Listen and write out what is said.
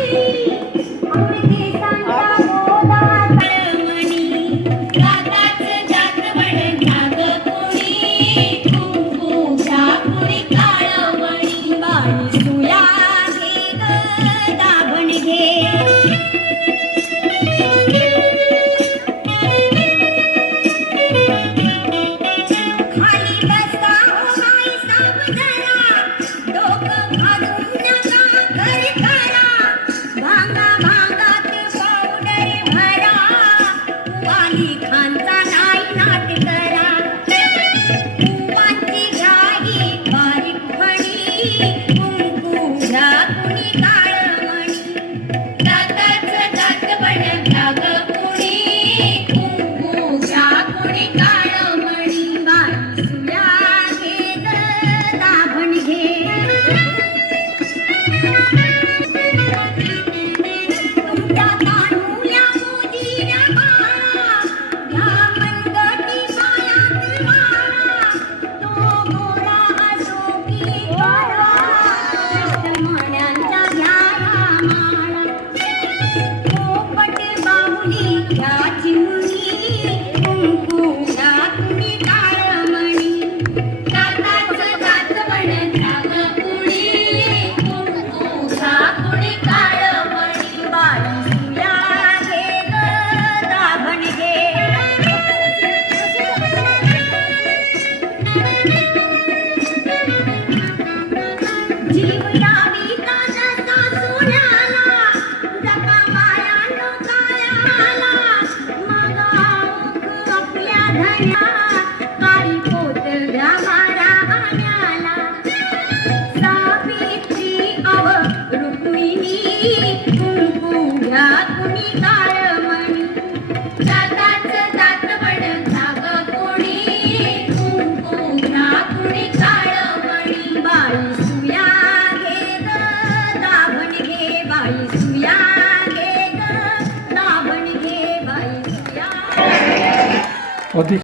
Thank you. Thank God. जीव অধিক